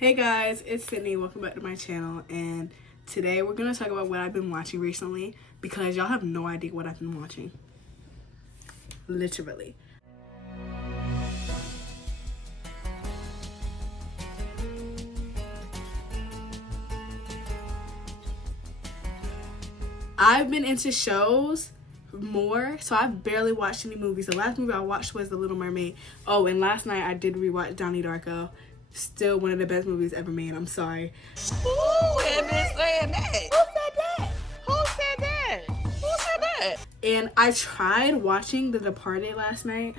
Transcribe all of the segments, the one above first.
Hey guys, it's Sydney. Welcome back to my channel, and today we're going to talk about what I've been watching recently because y'all have no idea what I've been watching. Literally. I've been into shows more, so I've barely watched any movies. The last movie I watched was The Little Mermaid. Oh, and last night I did rewatch Donnie Darko. Still one of the best movies ever made. I'm sorry. Who had been saying that? Who said that? Who said that? Who said that? And I tried watching The Departed last night.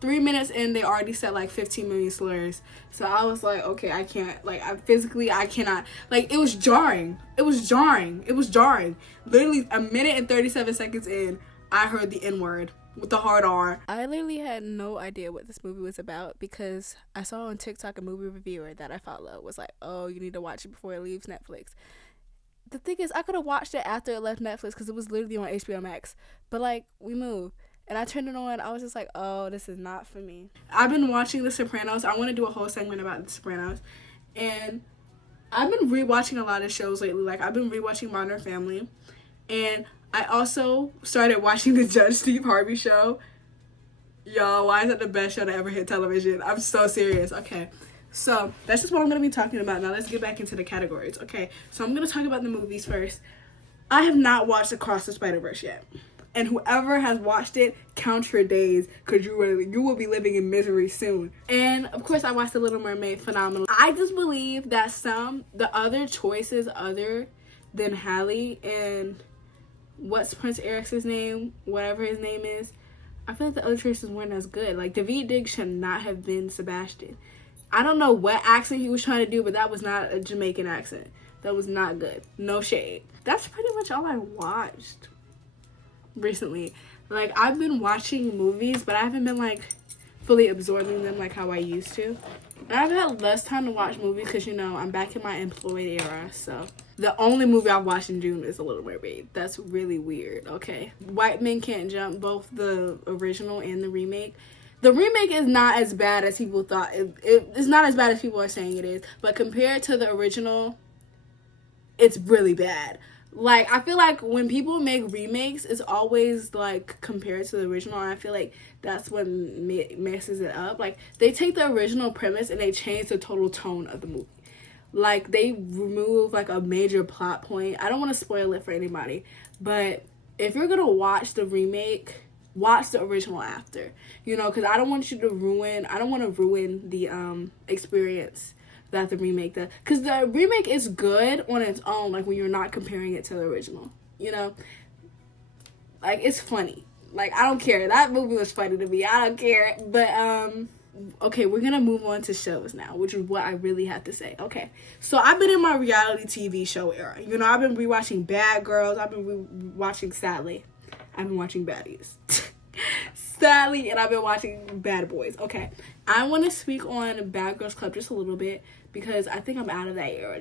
3 minutes in, they already said like 15 million slurs. So I was like, okay, I can't. Like, I cannot. Like, it was jarring. It was jarring. Literally, a minute and 37 seconds in, I heard the N-word with the hard R. I literally had no idea what this movie was about because I saw on TikTok a movie reviewer that I follow was like, oh, you need to watch it before it leaves Netflix. The thing is, I could have watched it after it left Netflix because it was literally on HBO Max. But, like, we moved. And I turned it on. I was just like, oh, this is not for me. I've been watching The Sopranos. I want to do a whole segment about The Sopranos. And I've been rewatching a lot of shows lately. Like, I've been rewatching Modern Family. And I also started watching the Judge Steve Harvey show. Y'all, why is that the best show to ever hit television? I'm so serious. Okay. So, that's just what I'm going to be talking about. Now, let's get back into the categories. Okay. So, I'm going to talk about the movies first. I have not watched Across the Spider-Verse yet. And whoever has watched it, count your days, because you will be living in misery soon. And, of course, I watched The Little Mermaid. Phenomenal. I just believe that the other choices other than Halle and what's Prince Eric's name, whatever his name is, I feel like the other choices weren't as good. Like, Daveed Diggs should not have been Sebastian. I don't know what accent he was trying to do, but that was not a Jamaican accent. That was not good. No shade. That's pretty much all I watched recently. Like, I've been watching movies, but I haven't been like fully absorbing them like how I used to. And I've had less time to watch movies because, you know, I'm back in my employed era. So the only movie I watched in June is The Little Mermaid. That's really weird. Okay, White Men Can't Jump, both the original and the remake. The remake is not as bad as people thought. It's not as bad as people are saying it is, but compared to the original, it's really bad. Like, I feel like when people make remakes, it's always, like, compared to the original, and I feel like that's what messes it up. Like, they take the original premise and they change the total tone of the movie. Like, they remove, like, a major plot point. I don't want to spoil it for anybody, but if you're gonna watch the remake, watch the original after. You know, because I don't want to ruin the experience that the remake does, because the remake is good on its own, like when you're not comparing it to the original, you know, like it's funny. Like, I don't care, that movie was funny to me, I don't care. But okay, we're gonna move on to shows now, which is what I really have to say. Okay, so I've been in my reality TV show era. You know, I've been rewatching Bad Girls. I've been rewatching Sadly, I've been watching Baddies. Sadly, and I've been watching Bad Boys. Okay, I want to speak on Bad Girls Club just a little bit because I think I'm out of that era.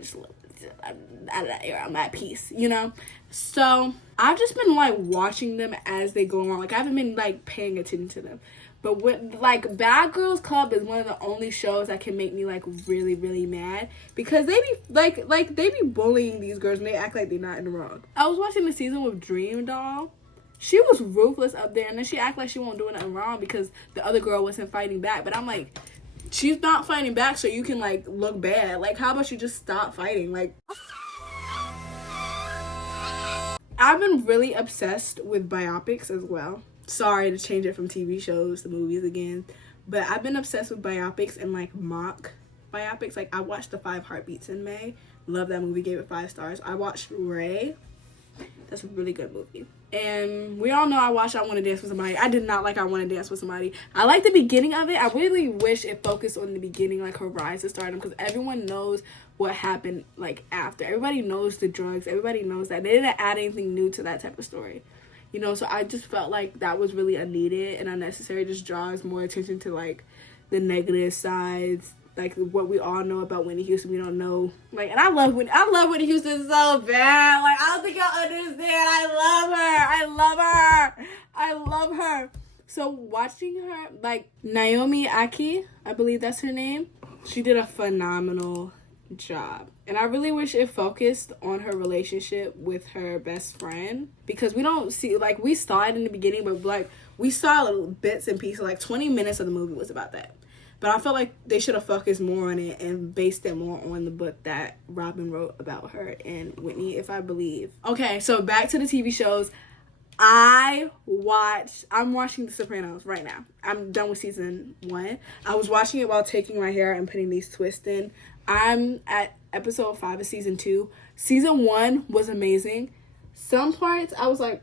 I'm out of that era. I'm at peace, you know? So, I've just been, like, watching them as they go along. Like, I haven't been, like, paying attention to them. But, like, Bad Girls Club is one of the only shows that can make me, like, really, really mad. Because they be, they be bullying these girls and they act like they're not in the wrong. I was watching the season with Dream Doll. She was ruthless up there, and then she act like she won't do nothing wrong because the other girl wasn't fighting back. But I'm like, she's not fighting back so you can, like, look bad. Like, how about you just stop fighting? Like, I've been really obsessed with biopics as well. Sorry to change it from TV shows to movies again, but I've been obsessed with biopics and, like, mock biopics. Like, I watched The 5 Heartbeats in May. Love that movie, gave it 5 stars. I watched Ray. That's a really good movie. And we all know I watched I Want to Dance with Somebody. I did not like I Want to Dance with Somebody. I like the beginning of it. I really wish it focused on the beginning, like her rise to stardom, because everyone knows what happened, like, after. Everybody knows the drugs. Everybody knows that. They didn't add anything new to that type of story. You know, so I just felt like that was really unneeded and unnecessary. It just draws more attention to, like, the negative sides, like what we all know about Whitney Houston. We don't know, like, and I love Whitney Houston so bad. Like, I don't think y'all understand. I love her. So watching her, like, Naomi Aki, I believe that's her name. She did a phenomenal job. And I really wish it focused on her relationship with her best friend, because we don't see, like, we saw it in the beginning, but like we saw little bits and pieces. Like 20 minutes of the movie was about that, but I felt like they should have focused more on it and based it more on the book that Robin wrote about her and Whitney, if I believe. Okay, so back to the TV shows. I'm watching The Sopranos right now. I'm done with season 1. I was watching it while taking my hair and putting these twists in. I'm at episode 5 of season 2. Season 1 was amazing. Some parts I was like,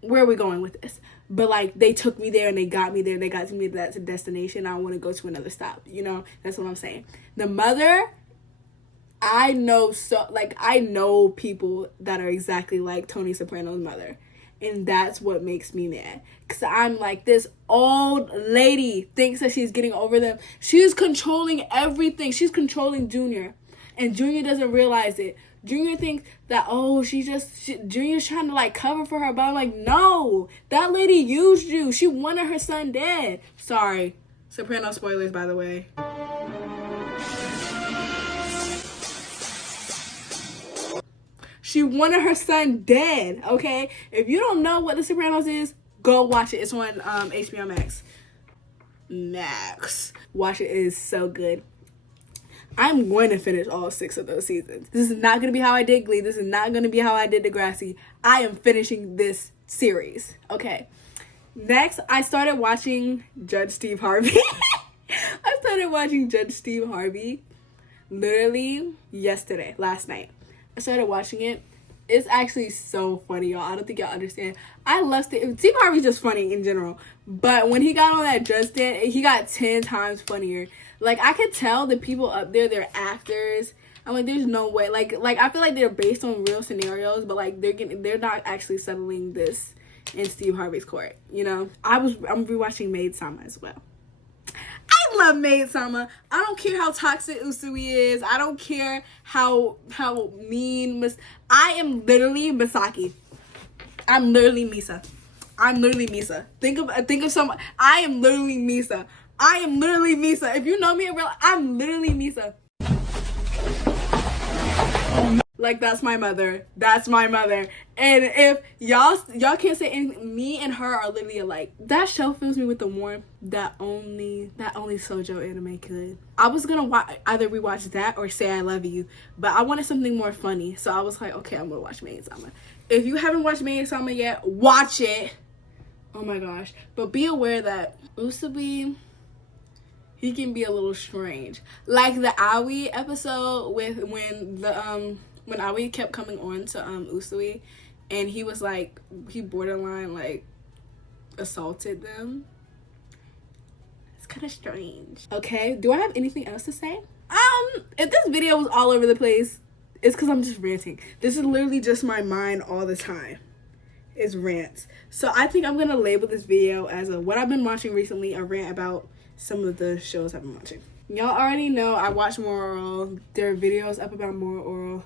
where are we going with this? But like, they took me there and they got me there. They got me to that destination. I want to go to another stop. You know, that's what I'm saying. The mother, I know people that are exactly like Tony Soprano's mother. And that's what makes me mad. Because I'm like, this old lady thinks that she's getting over them. She's controlling everything. She's controlling Junior. And Junior doesn't realize it. Junior thinks that, Junior's trying to, like, cover for her. But I'm like, no. That lady used you. She wanted her son dead. Sorry. Soprano spoilers, by the way. She wanted her son dead, okay? If you don't know what The Sopranos is, go watch it. It's on HBO Max. Watch it. It is so good. I'm going to finish all 6 of those seasons. This is not going to be how I did Glee. This is not going to be how I did Degrassi. I am finishing this series, okay? Next, I started watching Judge Steve Harvey. I started watching Judge Steve Harvey literally last night. I started watching it. It's actually so funny, y'all. I don't think y'all understand. I love Steve Harvey's just funny in general. But when he got on that judge stand, he got 10 times funnier. Like, I could tell the people up there, they're actors. I'm like, there's no way. Like I feel like they're based on real scenarios, but like they're not actually settling this in Steve Harvey's court, you know? I'm rewatching Maid Sama as well. I love Maid Sama. I don't care how toxic Usui is. I don't care how mean I am literally Misaki. I'm literally Misa. Think of someone. I am literally Misa. If you know me in real life, I'm literally Misa. Like, that's my mother. And if y'all can't say anything, me and her are literally alike. That show fills me with the warmth that only shoujo anime could. I was gonna either rewatch that or Say I Love You, but I wanted something more funny, so I was like, okay, I'm gonna watch Maid Sama. If you haven't watched Maid Sama yet, watch it. Oh my gosh. But be aware that Usui, he can be a little strange. Like the Aoi episode when Aoi kept coming on to Usui, and he was like, he borderline like assaulted them. It's kind of strange. Okay, do I have anything else to say? If this video was all over the place, it's because I'm just ranting. This is literally just my mind all the time. It's rants. So I think I'm gonna label this video as what I've been watching recently, a rant about some of the shows I've been watching. Y'all already know I watch Moral. There are videos up about Moral.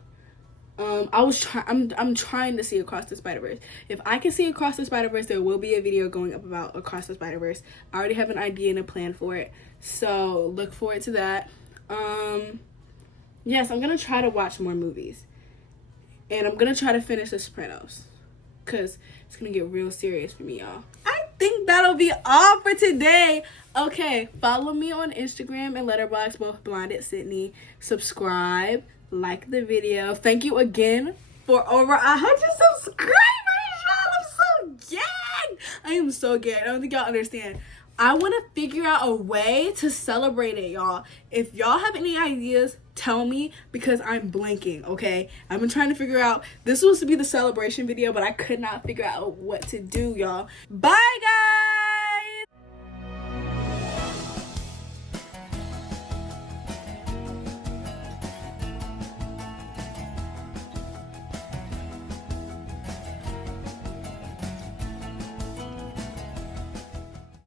I'm trying to see Across the Spider-Verse. If I can see Across the Spider-Verse, there will be a video going up about Across the Spider-Verse. I already have an idea and a plan for it, so look forward to that. Yes, I'm gonna try to watch more movies, and I'm gonna try to finish The Sopranos, because it's gonna get real serious for me, y'all. I think that'll be all for today. Okay, follow me on Instagram and Letterboxd, both blondedsydney. Subscribe, like the video. Thank you again for over 100 subscribers, y'all. I'm so gagged. I am so gagged. I don't think y'all understand. I want to figure out a way to celebrate it, y'all. If y'all have any ideas, tell me, because I'm blanking, okay? I've been trying to figure out. This was to be the celebration video, but I could not figure out what to do, y'all. Bye, guys.